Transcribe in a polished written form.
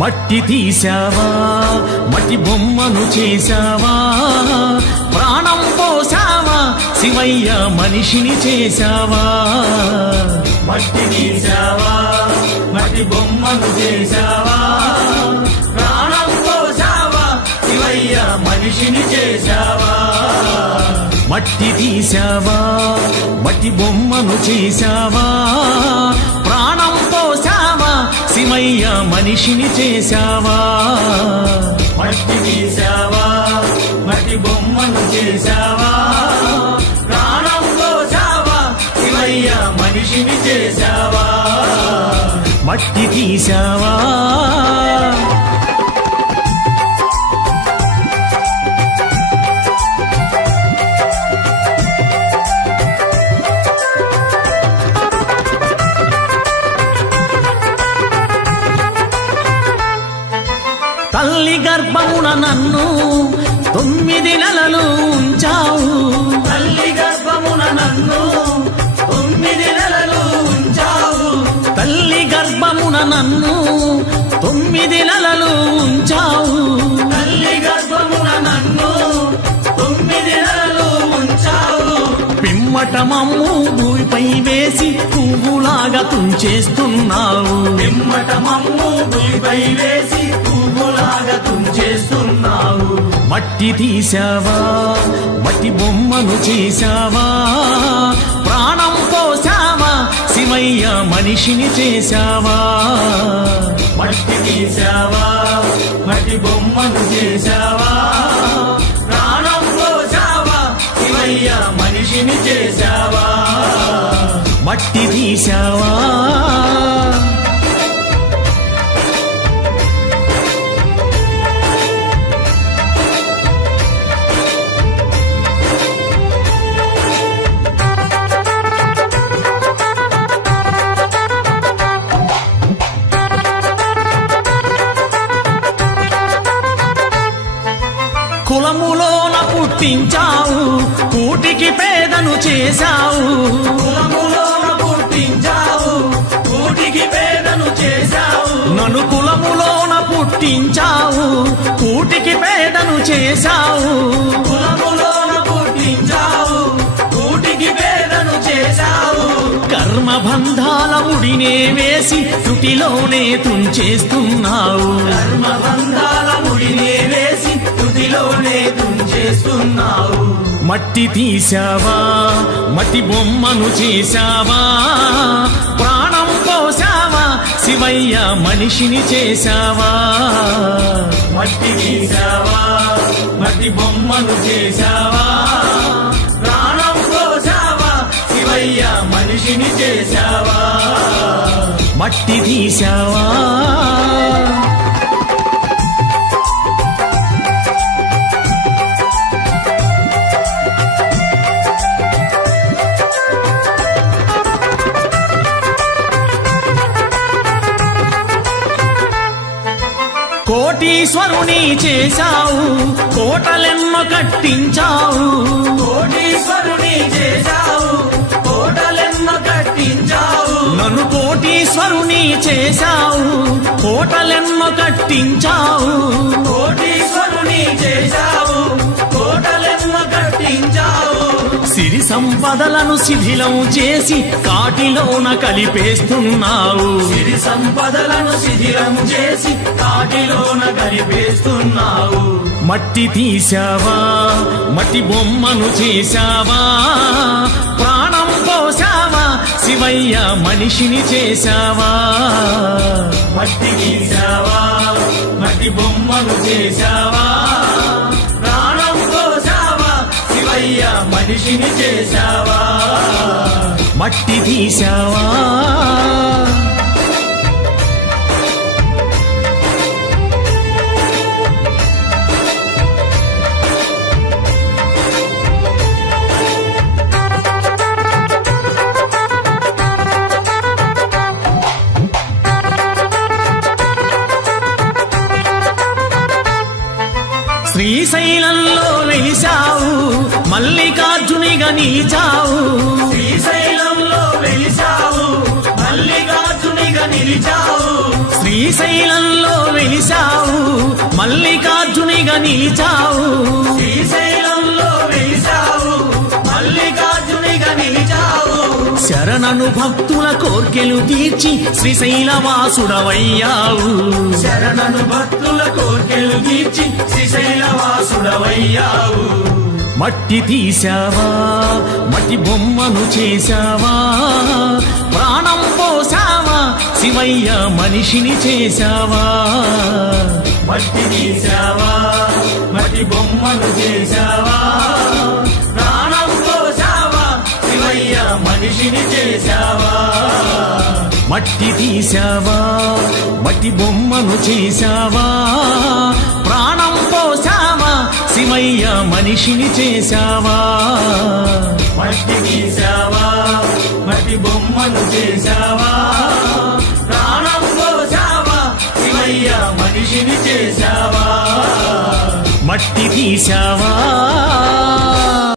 మట్టి తీసావా మట్టి బొమ్మను చేశావా ప్రాణం పోసావా శివయ్య మనిషిని చేశావా మట్టి తీసావా మట్టి బొమ్మను చేశావా ప్రాణం పోసావా శివయ్య మనిషిని చేశావా మట్టి తీసావా మట్టి బొమ్మను చేశావా ప్రాణం పోసావా శివయ్య మనిషిని చేశావా మట్టి తీసావా మట్టి బొమ్మను చేశావా ప్రాణం పోసావా శివయ్య మనిషిని చేశావా మట్టి తీసావా తల్లి గర్భమున నన్ను 9 నెలలు ఉంచావు తల్లి గర్భమున నన్ను 9 నెలలు ఉంచావు తల్లి గర్భమున నన్ను 9 నెలలు ఉంచావు తల్లి గర్భమున నన్ను 9 నెలలు ఉంచావు పిమ్మట మమ్ము భూమిపై వేసి పువ్వులాగా తుంచేస్తున్నావు పిమ్మట మమ్ము భూమిపై వేసి పువ్వులాగా తుంచేస్తున్నావు మట్టి తీసావా మట్టి బొమ్మను చేశావా ప్రాణం పోసావా శివయ్య మనిషిని చేశావా మట్టి తీసావా మట్టి బొమ్మను చేశావా ప్రాణం పోసావా శివయ్య మనిషిని చేశావా మట్టి తీసావా కులములోన పుట్టించావు కూటికి పేదను చేశావు కులములోన పుట్టించావు కూటికి పేదను చేశావు నన్ను కులములోన పుట్టించావు కూటికి పేదను చేశావు కులములోన పుట్టించావు కూటికి పేదను చేశావు కర్మబంధాల ముడినే వేసి తుటిలోనే తుంచేస్తున్నావు కర్మబంధాల ముడినే వేసి తుటిలోనే తుంచేస్తున్నావు మట్టి తీసావా మట్టి బొమ్మను చేశావా ప్రాణం పోసావా శివయ్య మనిషిని చేశావా మట్టి తీసావా మట్టి బొమ్మను చేశావా ప్రాణం పోసావా శివయ్య మనిషిని చేశావా మట్టి తీసావా కోటీశ్వరుని చేశావు కోటలెన్నో కట్టించావు కోటీశ్వరుని చేశావు కోటలెన్నో కట్టించావు నన్ను కోటీశ్వరుని చేశావు కోటలెన్నో కట్టించావు కోటీశ్వరుని చేశావు కోటలెన్నో కట్టించావు సిరి సంపదలను శిథిలం చేసి కాటిలోన కలిపేస్తున్నావు సిరి సంపదలను శిథిలం చేసి కాటిలోన కలిపేస్తున్నావు మట్టి తీసావా మట్టి బొమ్మను చేశావా ప్రాణం పోసావా శివయ్య మనిషిని చేశావా మట్టి తీసావా మట్టి బొమ్మను చేశావా ప్రాణం పోసావా శివయ్య మనిషిని చేశావా మట్టి తీసావా శ్రీశైలంలో వెలిశావు మల్లికార్జునిగా నిలిచావు శ్రీశైలంలో వెలిశావు మల్లికార్జునిగా నిలిచావు శ్రీశైలంలో వెలిశావు మల్లికార్జునిగా నిలిచావు శ్రీశైలంలో వెలిశావు మల్లికార్జునిగా నిలిచావు శరణను భక్తుల కోర్కెలు తీర్చి శ్రీశైలవాసుడవయ్యావు శరణను భక్తుల కోర్కెలు తీర్చి శ్రీశైలవాసుడవయ్యావు మట్టి తీశావా మట్టి బొమ్మను చేశావా ప్రాణం పోసావా శివయ్య మనిషిని చేశావా మట్టి తీశావా మట్టి బొమ్మను చేశావా ప్రాణం పోసావా శివయ్య మనిషిని చేశావా మట్టి తీశావా మట్టి బొమ్మను చేశావా ప్రాణం పోసావా శివయ్య మనిషిని చేశావా మట్టి తీశావా మట్టి బొమ్మను చేశావా ప్రాణం పోసావా శివయ్య మనిషిని చేశావా మట్టి తీశావా